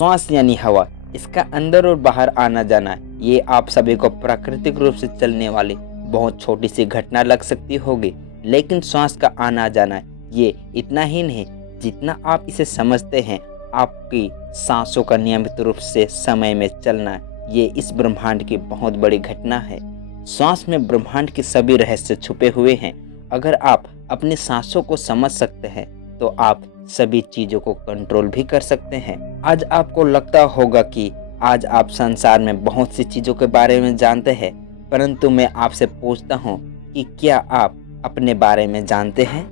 श्वास यानी हवा, इसका अंदर और बाहर आना जाना, ये आप सभी को प्राकृतिक रूप से चलने वाली बहुत छोटी सी घटना लग सकती होगी, लेकिन श्वास का आना जाना ये इतना ही नहीं जितना आप इसे समझते हैं। आपकी सांसों का नियमित रूप से समय में चलना, ये इस ब्रह्मांड की बहुत बड़ी घटना है। श्वास में ब्रह्मांड के सभी रहस्य छुपे हुए हैं। अगर आप अपनी सांसों को समझ सकते हैं तो आप सभी चीजों को कंट्रोल भी कर सकते हैं। आज आपको लगता होगा कि आज आप संसार में बहुत सी चीजों के बारे में जानते हैं, परंतु मैं आपसे पूछता हूँ कि क्या आप अपने बारे में जानते हैं?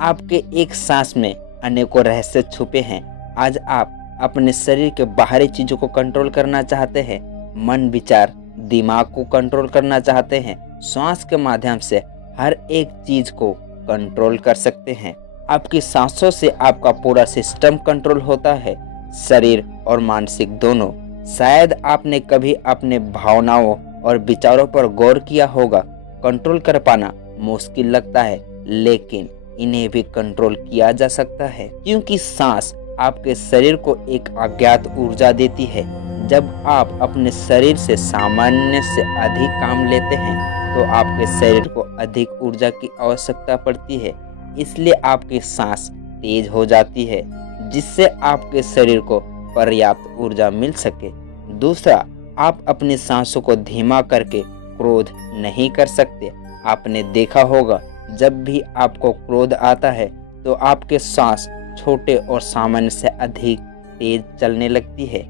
आपके एक सांस में अनेकों रहस्य छुपे हैं। आज आप अपने शरीर के बाहरी चीजों को कंट्रोल करना चाहते हैं, मन, विचार, दिमाग को कंट्रोल करना चाहते हैं। श्वास के माध्यम से हर एक चीज को कंट्रोल कर सकते हैं। आपकी सांसों से आपका पूरा सिस्टम कंट्रोल होता है, शरीर और मानसिक दोनों। शायद आपने कभी अपने भावनाओं और विचारों पर गौर किया होगा। कंट्रोल कर पाना मुश्किल लगता है, लेकिन इन्हें भी कंट्रोल किया जा सकता है, क्योंकि सांस आपके शरीर को एक अज्ञात ऊर्जा देती है। जब आप अपने शरीर से सामान्य से अधिक काम लेते हैं तो आपके शरीर को अधिक ऊर्जा की आवश्यकता पड़ती है, इसलिए आपकी सांस तेज हो जाती है, जिससे आपके शरीर को पर्याप्त ऊर्जा मिल सके। दूसरा, आप अपनी सांसों को धीमा करके क्रोध नहीं कर सकते। आपने देखा होगा, जब भी आपको क्रोध आता है तो आपके सांस छोटे और सामान्य से अधिक तेज चलने लगती है,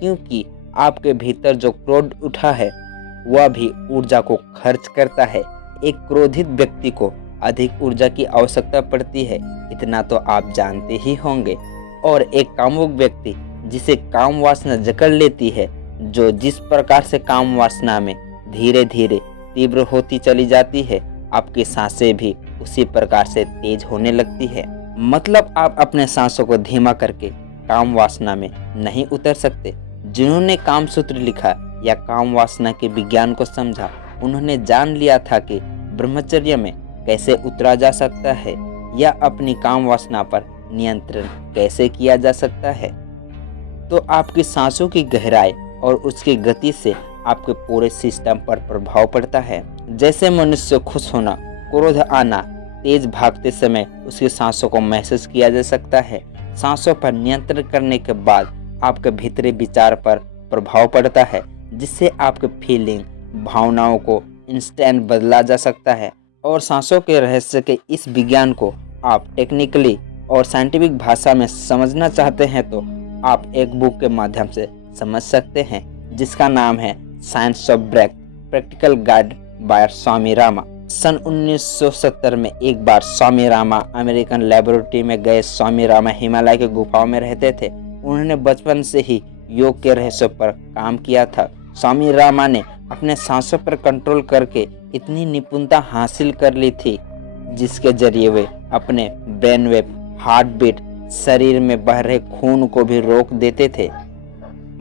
क्योंकि आपके भीतर जो क्रोध उठा है वह भी ऊर्जा को खर्च करता है। एक क्रोधित व्यक्ति को अधिक ऊर्जा की आवश्यकता पड़ती है, इतना तो आप जानते ही होंगे। और एक कामुक व्यक्ति जिसे काम वासना जकड़ लेती है, जो जिस प्रकार से काम वासना में धीरे धीरे तीव्र होती चली जाती है, आपकी सांसें भी उसी प्रकार से तेज होने लगती है। मतलब आप अपने सांसों को धीमा करके काम वासना में नहीं उतर सकते। जिन्होंने काम सूत्र लिखा या काम वासना के विज्ञान को समझा, उन्होंने जान लिया था कि ब्रह्मचर्य में कैसे उतरा जा सकता है या अपनी काम वासना पर नियंत्रण कैसे किया जा सकता है। तो आपकी सांसों की गहराई और उसकी गति से आपके पूरे सिस्टम पर प्रभाव पड़ता है। जैसे मनुष्य खुश होना, क्रोध आना, तेज भागते समय उसकी सांसों को महसूस किया जा सकता है। सांसों पर नियंत्रण करने के बाद आपके भीतरी विचार पर प्रभाव पड़ता है, जिससे आपके फीलिंग, भावनाओं को इंस्टेंट बदला जा सकता है। और सांसों के रहस्य के इस विज्ञान को आप टेक्निकली और साइंटिफिक भाषा में समझना चाहते हैं तो आप एक बुक के माध्यम से समझ सकते हैं, जिसका नाम है science of breath, practical guide by Swami Rama. सन 1970 में एक बार स्वामी रामा अमेरिकन लेबोरेटरी में गए। स्वामी रामा हिमालय के गुफाओं में रहते थे। उन्होंने बचपन से ही योग के रहस्यों पर काम किया था। स्वामी रामा ने अपने सांसों पर कंट्रोल करके इतनी निपुणता हासिल कर ली थी, जिसके जरिए वे अपने ब्रेन वेव, हार्ट बीट, शरीर में बह रहे खून को भी रोक देते थे।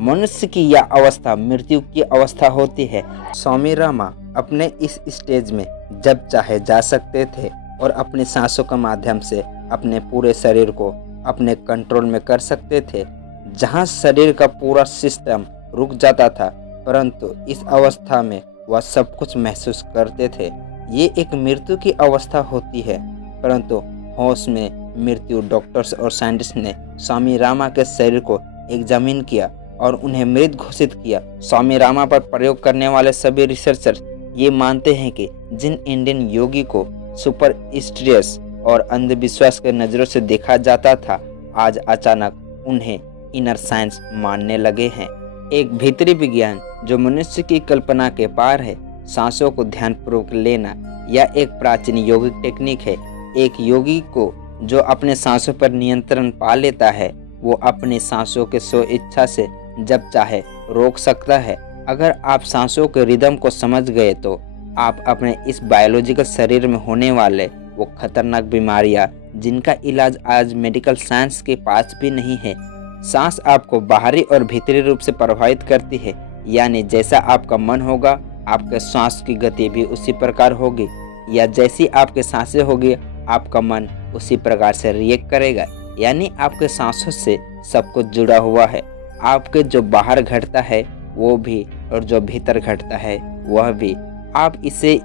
मनुष्य की यह अवस्था मृत्यु की अवस्था होती है। स्वामी रामा अपने इस स्टेज में जब चाहे जा सकते थे और अपनी सांसों के माध्यम से अपने पूरे शरीर को अपने कंट्रोल में कर सकते थे, जहां शरीर का पूरा सिस्टम रुक जाता था, परंतु इस अवस्था में वह सब कुछ महसूस करते थे। ये एक मृत्यु की अवस्था होती है, परंतु होश में मृत्यु। डॉक्टर्स और साइंटिस्ट ने स्वामी रामा के शरीर को एग्जामिन किया और उन्हें मृत घोषित किया। स्वामी रामा पर प्रयोग करने वाले सभी रिसर्चर्स ये मानते हैं कि जिन इंडियन योगी को सुपर स्टिशियस और अंधविश्वास के नज़रों से देखा जाता था, आज अचानक उन्हें इनर साइंस मानने लगे हैं। एक भीतरी विज्ञान जो मनुष्य की कल्पना के पार है। सांसों को ध्यानपूर्वक लेना यह एक प्राचीन योगिक टेक्निक है। एक योगी को जो अपने सांसों पर नियंत्रण पा लेता है, वो अपनी सांसों के स्व इच्छा से जब चाहे रोक सकता है। अगर आप सांसों के रिदम को समझ गए तो आप अपने इस बायोलॉजिकल शरीर में होने वाले वो खतरनाक बीमारियां, जिनका इलाज आज मेडिकल साइंस के पास भी नहीं है। सांस आपको बाहरी और भीतरी रूप से प्रभावित करती है, यानी जैसा आपका मन होगा, आपके सांस की गति भी उसी प्रकार होगी, या जैसी आपके सांसें होगी, आपका मन उसी प्रकार से रिएक्ट करेगा। यानी आपके सांसों से सब कुछ जुड़ा हुआ है। आपके जो बाहर घटता है वो भी और जो भीतर घटता है वह भी। आप इसे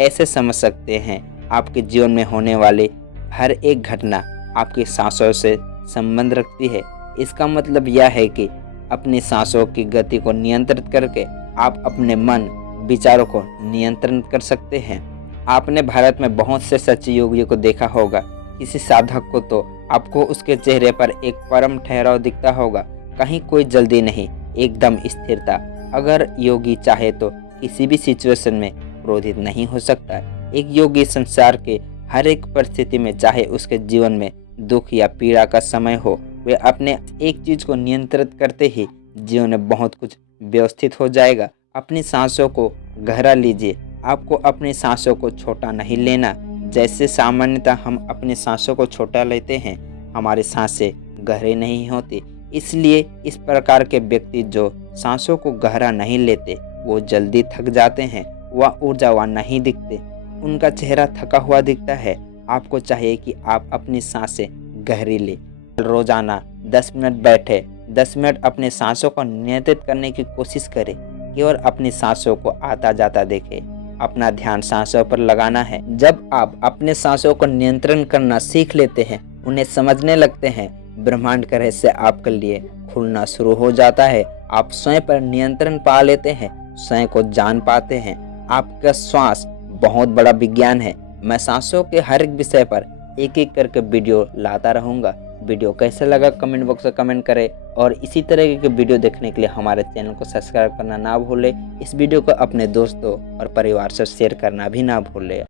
ऐसे समझ सकते हैं, आपके जीवन में होने वाले हर एक घटना आपकी सांसों से संबंध रखती है। इसका मतलब यह है कि अपनी सांसों की गति को नियंत्रित करके आप अपने मन विचारों को नियंत्रित कर सकते हैं। आपने भारत में बहुत से सच्चे योगियों को देखा होगा। किसी साधक को तो आपको उसके चेहरे पर एक परम ठहराव दिखता होगा, कहीं कोई जल्दी नहीं, एकदम स्थिरता। अगर योगी चाहे तो किसी भी सिचुएशन में क्रोधित नहीं हो सकता। एक योगी संसार के हर एक परिस्थिति में, चाहे उसके जीवन में दुख या पीड़ा का समय हो, वे अपने एक चीज को नियंत्रित करते ही जीवन में बहुत कुछ व्यवस्थित हो जाएगा। अपनी सांसों को गहरा लीजिए। आपको अपनी सांसों को छोटा नहीं लेना। जैसे सामान्यतः हम अपनी सांसों को छोटा लेते हैं, हमारी सांसें गहरी नहीं होती। इसलिए इस प्रकार के व्यक्ति जो सांसों को गहरा नहीं लेते, वो जल्दी थक जाते हैं, वह ऊर्जावान नहीं दिखते, उनका चेहरा थका हुआ दिखता है। आपको चाहिए कि आप अपनी सांसें गहरी लें। रोजाना 10 मिनट बैठे, 10 मिनट अपने सांसों को नियंत्रित करने की कोशिश करें। केवल अपनी सांसों को आता जाता देखें। अपना ध्यान सांसों पर लगाना है। जब आप अपने सांसों को नियंत्रण करना सीख लेते हैं, उन्हें समझने लगते हैं, ब्रह्मांड का रहस्य आपके लिए खुलना शुरू हो जाता है। आप स्वयं पर नियंत्रण पा लेते हैं, स्वयं को जान पाते हैं। आपका श्वास बहुत बड़ा विज्ञान है। मैं सांसों के हर एक विषय पर एक एक करके वीडियो लाता रहूँगा। वीडियो कैसा लगा कमेंट बॉक्स में कमेंट करें, और इसी तरह के वीडियो देखने के लिए हमारे चैनल को सब्सक्राइब करना ना भूलें। इस वीडियो को अपने दोस्तों और परिवार से शेयर करना भी ना भूलें।